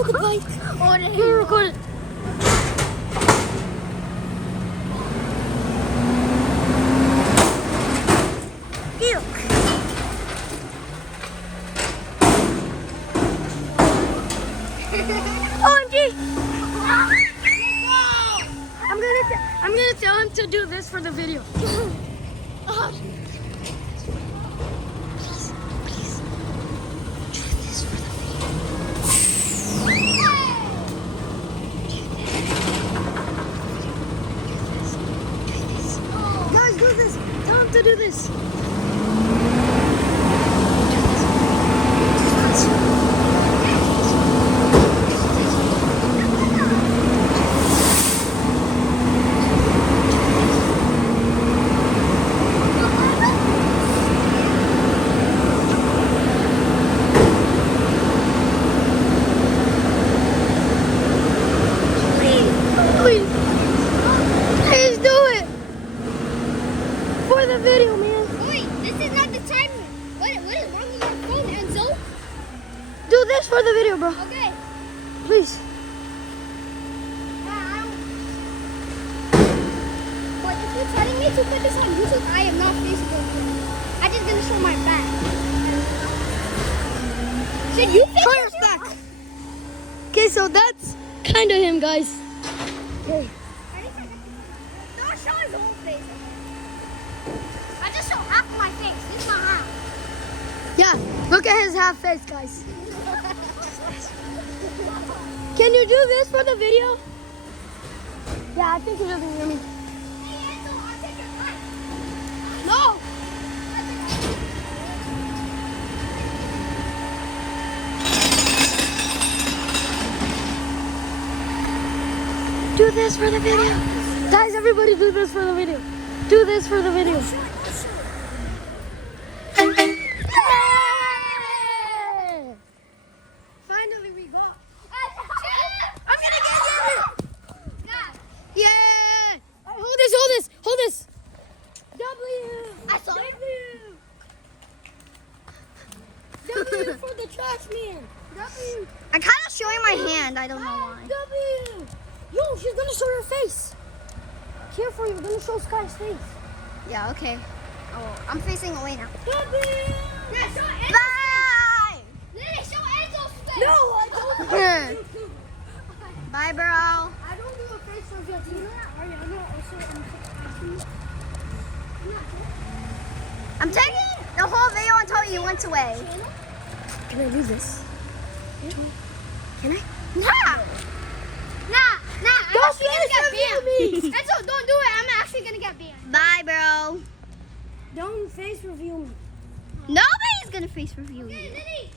Oh, the bike. Oh, the We're recording. Ew. OMG! I'm gonna tell him to do this for the video. Guys, do this. Tell him to do this. Please do it for the video, man. Wait, this is not the time. What is wrong with your phone, Enzo? Do this for the video, bro. Okay. Please. But if you're telling me to put this on YouTube, I am not Facebook. I'm just gonna show my back. Should you Show your back. Okay, so that's kind of him, guys. Okay. Don't show his whole face. I just show half of my face. This is not half. Yeah, look at his half face, guys. Can you do this for the video? Yeah, I think he doesn't hear me. Hey, Enzo, I'll take your mic. No. Do this for the video. Guys, everybody do this for the video. Do this for the video. Finally, we got. I'm gonna get you. Yeah. Hold this, hold this, hold this. W. I saw it. W for the trash man. W. I'm kind of showing my hand. I don't know why. W. Yo, she's gonna show her face. Careful, you're gonna show Sky's face. Yeah, okay. Oh, I'm facing away now. W. Yeah, show Enzo's Bye! Lily, show Enzo's face. No, I don't. Bye, bro. I don't do a face reveal. Do you know that Ariana also I'm taking the whole video until you went away. Can I do this? Can I? Nah. I'm Don't actually gonna get face banned. reveal me. Enzo, don't do it. I'm actually gonna get banned. Bye, bro. Don't face reveal me. Nobody's gonna face review you. Lily,